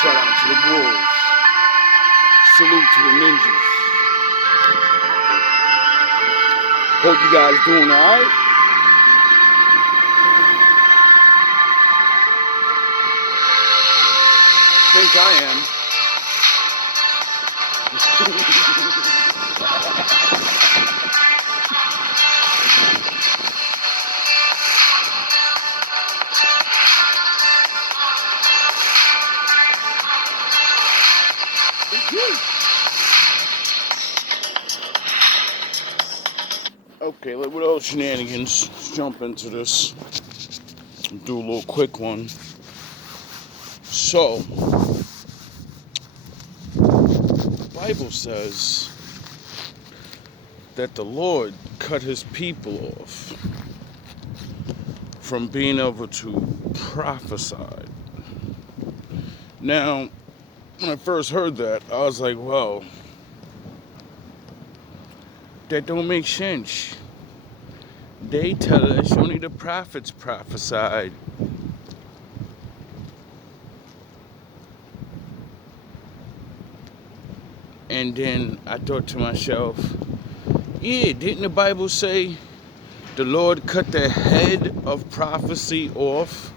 Shout out to the wolves. Salute to the ninjas. Hope you guys doing alright. Think I am. Okay, without shenanigans, let's jump into this. Do a little quick one. So, the Bible says that the Lord cut his people off from being able to prophesy. Now, when I first heard that, I was like, well, that don't make sense. They tell us only the prophets prophesied. And then I thought to myself, yeah, didn't the Bible say the Lord cut the head of prophecy off?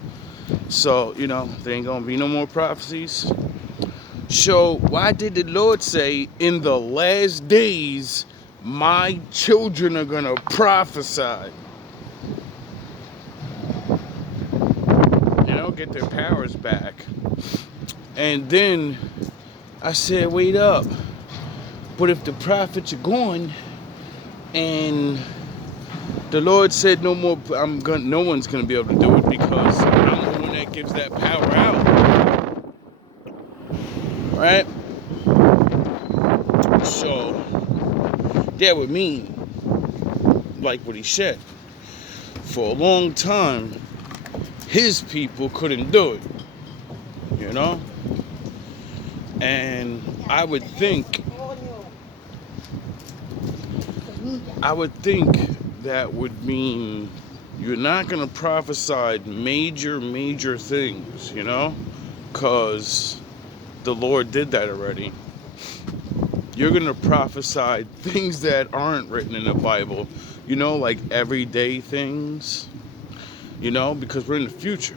So, there ain't gonna be no more prophecies. So why did the Lord say in the last days my children are gonna prophesy? And they'll get their powers back. And then I said, wait up. But if the prophets are gone, and the Lord said no more, no one's gonna be able to do it because I'm the one that gives that power out, right? So that would mean, like what he said, for a long time, his people couldn't do it, And I would think that would mean you're not going to prophesy major things, because the Lord did that already. You're going to prophesy things that aren't written in the Bible, like everyday things, because we're in the future.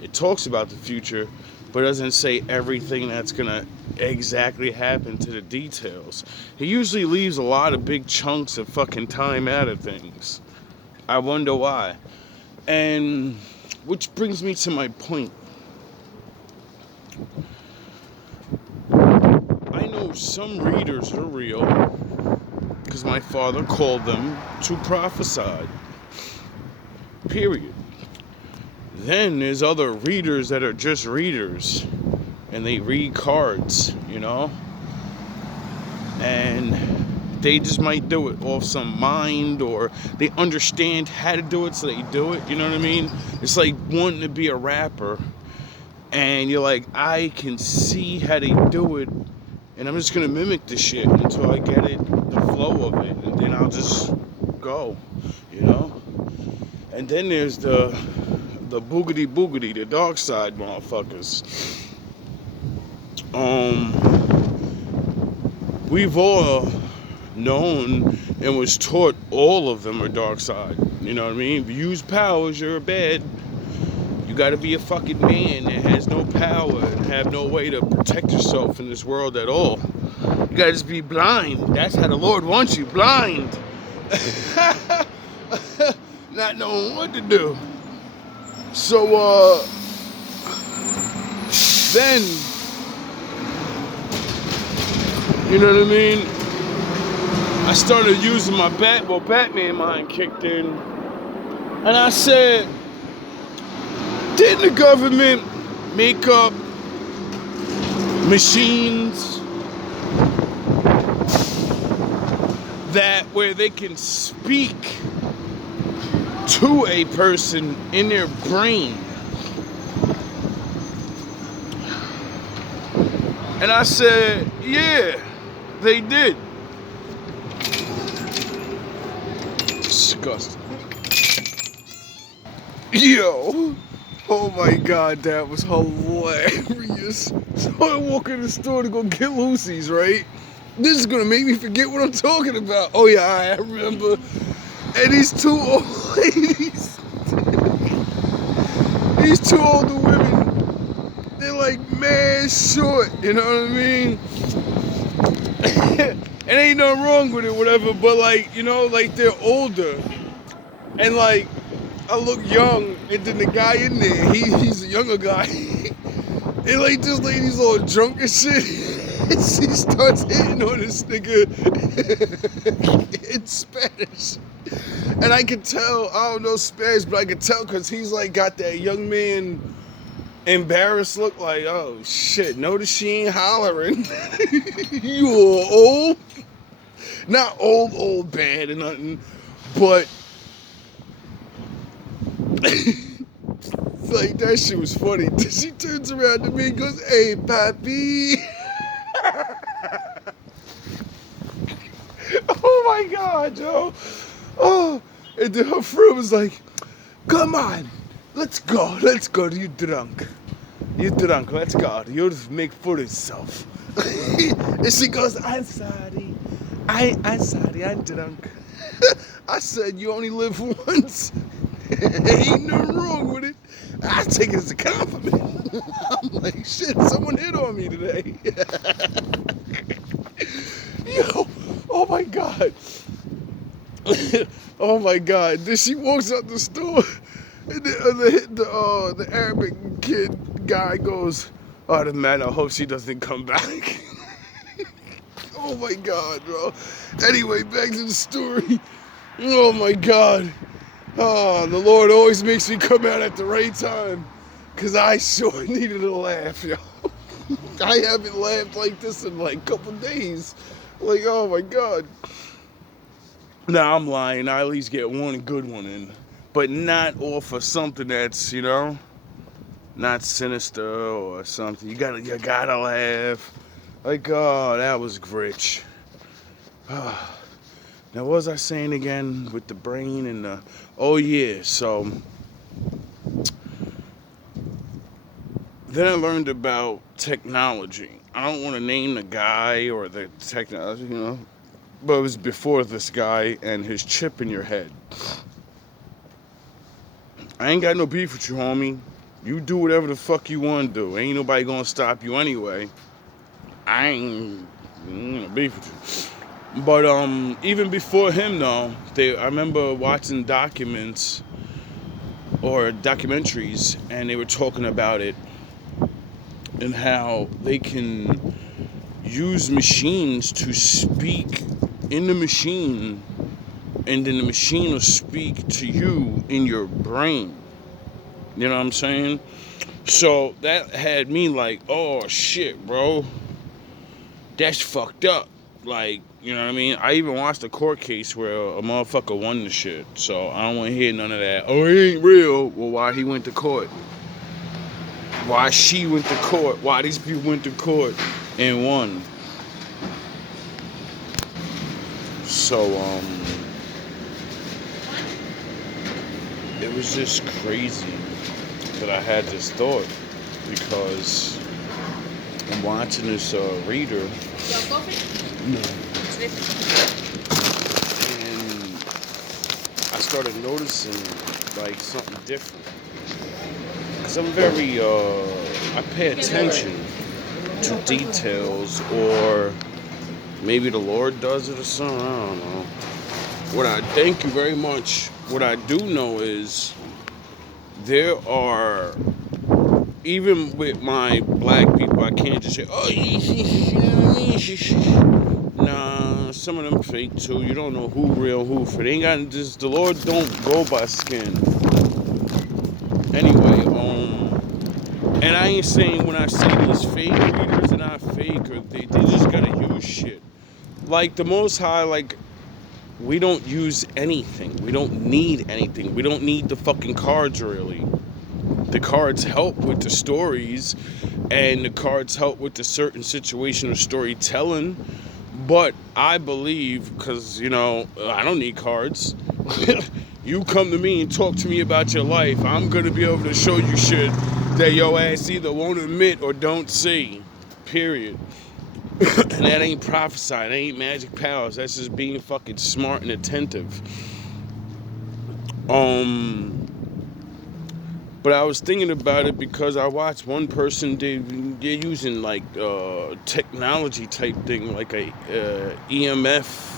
It talks about the future, but it doesn't say everything that's going to exactly happen to the details. He usually leaves a lot of big chunks of fucking time out of things. I wonder why. And which brings me to my point. I know some readers are real because my father called them to prophesy. Period. Then there's other readers that are just readers. And they read cards, and they just might do it off some mind, or they understand how to do it, so they do it, you know what I mean? It's like wanting to be a rapper, and you're like, I can see how they do it, and I'm just gonna mimic the shit until I get it, the flow of it, and then I'll just go, And then there's the boogity, the dark side motherfuckers. We've all known and was taught all of them are dark side. You know what I mean? If you use powers, you're bad. You gotta be a fucking man that has no power and have no way to protect yourself in this world at all. You gotta just be blind. That's how the Lord wants you, blind. not knowing what to do. So, then, you know what I mean? I started using my Batman mind kicked in. And I said, didn't the government make up machines that where they can speak to a person in their brain? And I said, yeah, they did. Disgusting. Yo, oh my God, that was hilarious. So I walk in the store to go get Lucy's, right? This is gonna make me forget what I'm talking about. Oh yeah, I remember. And these two old ladies, these two older women, they're like mad short, you know what I mean? And ain't nothing wrong with it, whatever, but like, you know, like they're older. And like, I look young, and then the guy in there, he's a younger guy. And like this lady's all drunk and shit. And she starts hitting on this nigga in Spanish. And I can tell, I don't know Spanish, but I can tell because he's like got that young man embarrassed look like, oh shit, notice she ain't hollering. You all old? Not old bad or nothing, but like that shit was funny. She turns around to me and goes, hey papi. Oh my God, yo. Oh, and then her friend was like, come on, let's go, you drunk, let's go, you'll make for yourself. And she goes, I'm sorry, I'm sorry, I'm drunk. I said, you only live once. Ain't nothing wrong with it. I take it as a compliment. I'm like, shit, someone hit on me today. Yo, oh my God. Oh my God. Then she walks out the store and the Arabic guy goes, oh, the man, I hope she doesn't come back. Oh my God, bro. Anyway, back to the story. Oh my God. Oh, the Lord always makes me come out at the right time. Cause I sure needed a laugh, yo. I haven't laughed like this in like a couple days. Like, oh my God. Nah, I'm lying. I at least get one good one in. But not off of something that's, you know, not sinister or something. You gotta laugh. Like, oh, that was rich. Now, what was I saying again with the brain and the... Oh, yeah, so... Then I learned about technology. I don't want to name the guy or the technology, you know, but it was before this guy and his chip in your head. I ain't got no beef with you, homie. You do whatever the fuck you want to do. Ain't nobody gonna stop you anyway. I ain't no beef with you. But even before him, though, I remember watching documentaries, and they were talking about it and how they can use machines to speak in the machine, and then the machine will speak to you in your brain. You know what I'm saying? So that had me like, oh shit, bro, that's fucked up. Like, you know what I mean? I even watched a court case where a motherfucker won the shit. So I don't want to hear none of that. Oh, he ain't real. Well, why he went to court? Why she went to court? Why these people went to court and won? So, it was just crazy that I had this thought, because I'm watching this reader. No. And I started noticing like something different. Because I'm very, I pay attention to details, or maybe the Lord does it or something, I don't know. Thank you very much what I do know is there are, even with my black people, I can't just say, oh, nah, some of them fake too. You don't know who real, who fake. They ain't got just, the Lord don't go by skin. Anyway, and I ain't saying when I see these fake readers, they're not fake, or they just gotta use shit. Like the Most High, like, we don't use anything. We don't need anything. We don't need the fucking cards, really. The cards help with the stories, and the cards help with the certain situation of storytelling. But I believe, because, I don't need cards. You come to me and talk to me about your life, I'm going to be able to show you shit that your ass either won't admit or don't see. Period. And that ain't prophesying. That ain't magic powers. That's just being fucking smart and attentive. But I was thinking about it because I watched one person, they're using like technology type thing, like a EMF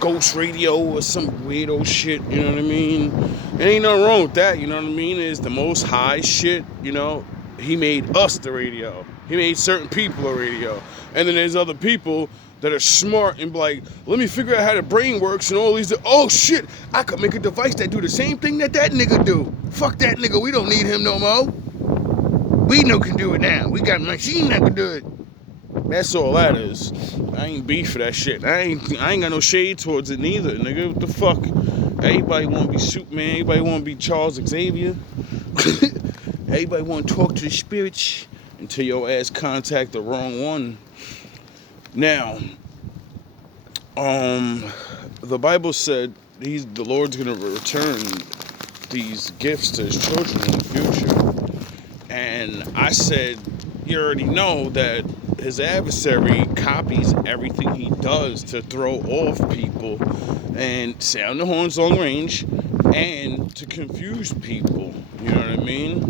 ghost radio or some weirdo shit, you know what I mean? And ain't nothing wrong with that, you know what I mean? It's the Most High shit, He made us the radio. He made certain people a radio. And then there's other people that are smart and be like, let me figure out how the brain works and all these. Oh shit, I could make a device that do the same thing that nigga do. Fuck that nigga, we don't need him no more. We know can do it now. We got a machine that can do it. That's all that is. I ain't beef for that shit. I ain't got no shade towards it neither, nigga. What the fuck? Everybody wanna be Superman, everybody wanna be Charles Xavier. Everybody wanna talk to the spirits until your ass contact the wrong one. Now, the Bible said the Lord's gonna return these gifts to his children in the future. And I said, you already know that his adversary copies everything he does to throw off people and sound the horns long range and to confuse people. You know what I mean?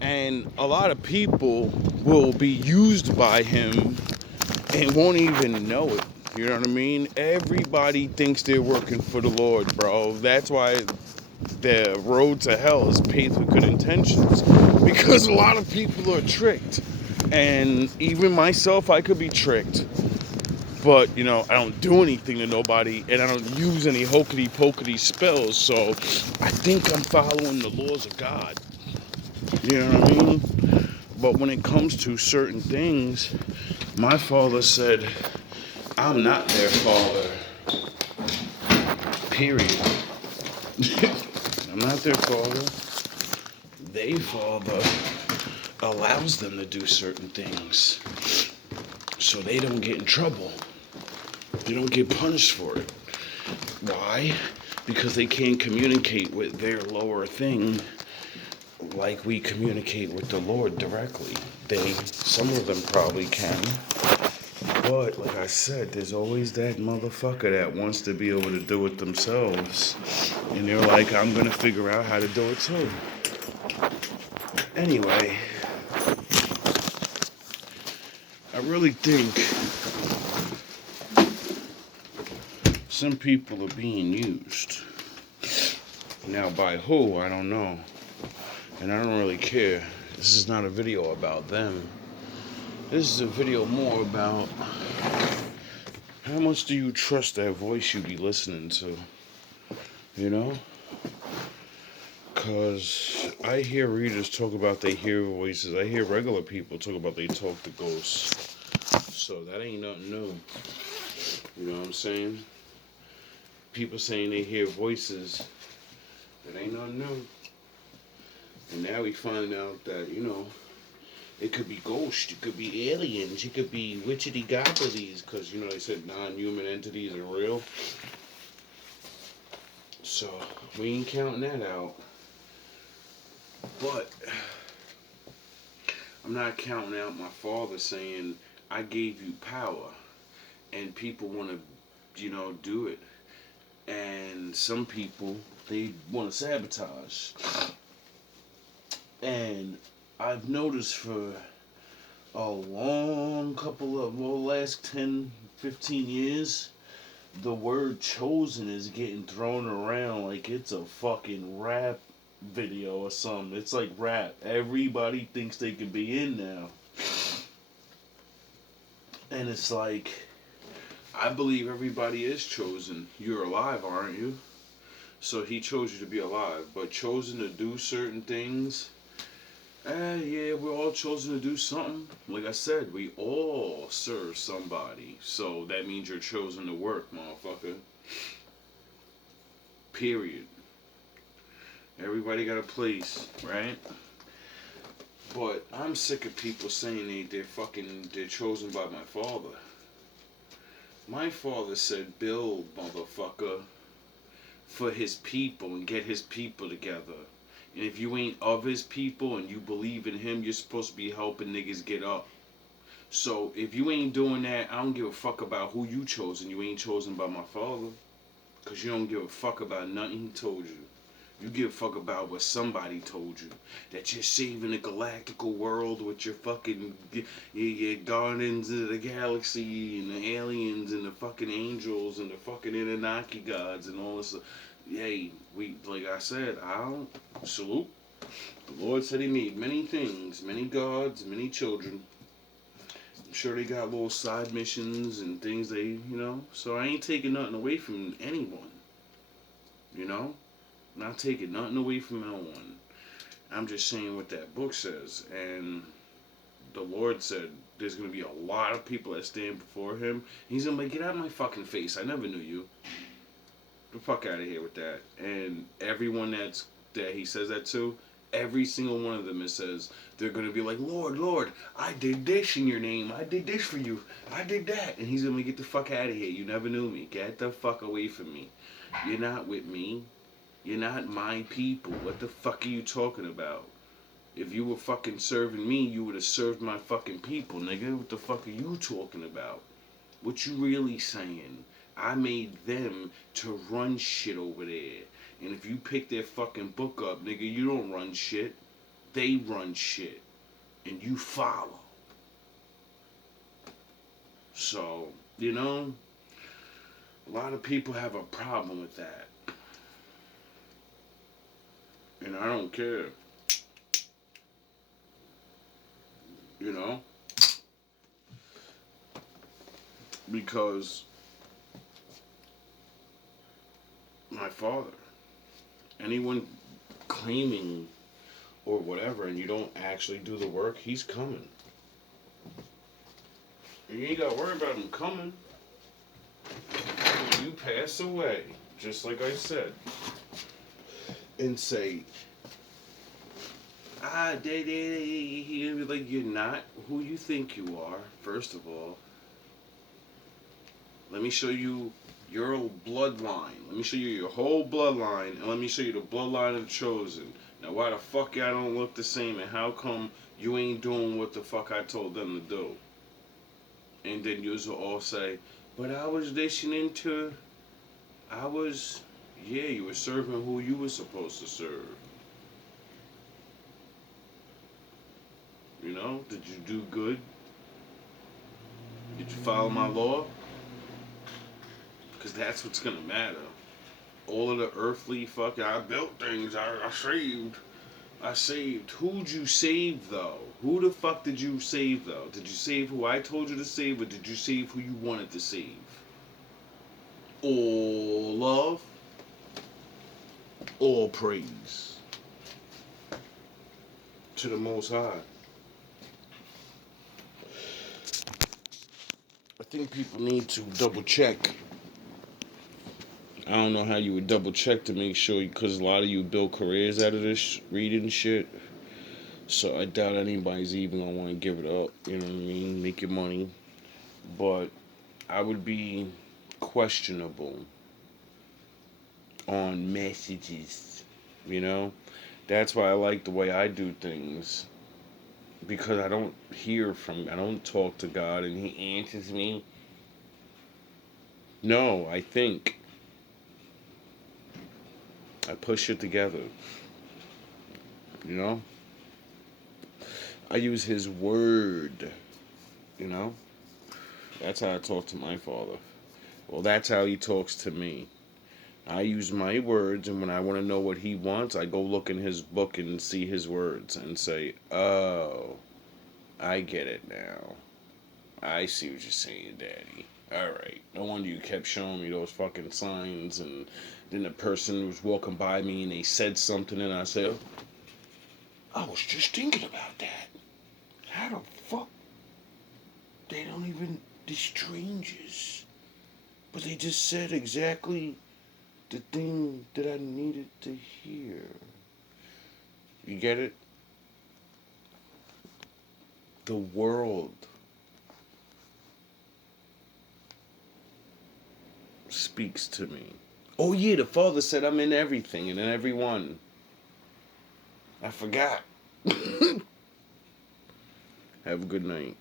And a lot of people will be used by him and won't even know it. You know what I mean? Everybody thinks they're working for the Lord, bro. That's why the road to hell is paved with good intentions. Because a lot of people are tricked. And even myself, I could be tricked. But, I don't do anything to nobody. And I don't use any hokey-pokey spells. So I think I'm following the laws of God. You know what I mean? But when it comes to certain things, my father said, I'm not their father. Period. I'm not their father. They father allows them to do certain things so they don't get in trouble. They don't get punished for it. Why? Because they can't communicate with their lower thing like we communicate with the Lord directly. Some of them probably can. But, like I said, there's always that motherfucker that wants to be able to do it themselves. And they're like, I'm gonna figure out how to do it too. Anyway, I really think some people are being used. Now, by who, I don't know. And I don't really care. This is not a video about them. This is a video more about how much do you trust that voice you be listening to? Because I hear readers talk about they hear voices. I hear regular people talk about they talk to ghosts. So that ain't nothing new. You know what I'm saying? People saying they hear voices. That ain't nothing new. And now we find out that, it could be ghosts, it could be aliens, it could be witchetty gobblies, because, they said non-human entities are real. So, we ain't counting that out. But, I'm not counting out my father saying, I gave you power, and people want to, do it. And some people, they want to sabotage. And I've noticed for a long last 10, 15 years, the word chosen is getting thrown around like it's a fucking rap video or something. It's like rap. Everybody thinks they can be in now. And it's like, I believe everybody is chosen. You're alive, aren't you? So he chose you to be alive. But chosen to do certain things, yeah, we're all chosen to do something. Like I said, we all serve somebody. So that means you're chosen to work, motherfucker. Period. Everybody got a place, right? But I'm sick of people saying they're chosen by my father. My father said, build, motherfucker, for his people and get his people together. And if you ain't of his people and you believe in him, you're supposed to be helping niggas get up. So if you ain't doing that, I don't give a fuck about who you chosen. You ain't chosen by my father. Because you don't give a fuck about nothing he told you. You give a fuck about what somebody told you. That you're saving the galactical world with your fucking your Guardians of the Galaxy and the aliens and the fucking angels and the fucking Anunnaki gods and all this. Yay, like I said, I don't salute. The Lord said he made many things, many gods, many children. I'm sure they got little side missions and things so I ain't taking nothing away from anyone. You know? Not taking nothing away from no one. I'm just saying what that book says. And the Lord said there's going to be a lot of people that stand before him. He's going to be like, get out of my fucking face. I never knew you. Get the fuck out of here with that. And everyone that he says that to, every single one of them, it says, they're going to be like, Lord, Lord, I did this in your name. I did this for you. I did that. And he's going to get the fuck out of here. You never knew me. Get the fuck away from me. You're not with me. You're not my people. What the fuck are you talking about? If you were fucking serving me, you would have served my fucking people, nigga. What the fuck are you talking about? What you really saying? I made them to run shit over there. And if you pick their fucking book up, nigga, you don't run shit. They run shit. And you follow. So, a lot of people have a problem with that. And I don't care. Because my father, anyone claiming or whatever, and you don't actually do the work, he's coming. You ain't got to worry about him coming. When you pass away, just like I said, and say, he'll be like, you're not who you think you are, first of all. Let me show you your bloodline. Let me show you your whole bloodline, and let me show you the bloodline of the chosen. Now, why the fuck y'all don't look the same, and how come you ain't doing what the fuck I told them to do? And then you'll all say, but I was listening to, you were serving who you were supposed to serve. Did you do good? Did you follow my law? Because that's what's going to matter. All of the earthly fucking, I built things, I saved. Who'd you save, though? Who the fuck did you save, though? Did you save who I told you to save, or did you save who you wanted to save? All love, all praise to the Most High. I think people need to double check. I don't know how you would double check to make sure, because a lot of you build careers out of this reading shit. So I doubt anybody's even gonna want to give it up. You know what I mean? Make your money. But I would be questionable on messages. That's why I like the way I do things. Because I don't talk to God and he answers me. No, I think. I push it together. I use his word. That's how I talk to my father. Well, that's how he talks to me. I use my words, and when I want to know what he wants, I go look in his book and see his words and say, oh, I get it now. I see what you're saying, Daddy. Alright. No wonder you kept showing me those fucking signs, and then the person was walking by me and they said something, and I said, I was just thinking about that. How the fuck? They don't even. The strangers. But they just said exactly the thing that I needed to hear. You get it? The world speaks to me. Oh, yeah, the Father said I'm in everything and in everyone. I forgot. Have a good night.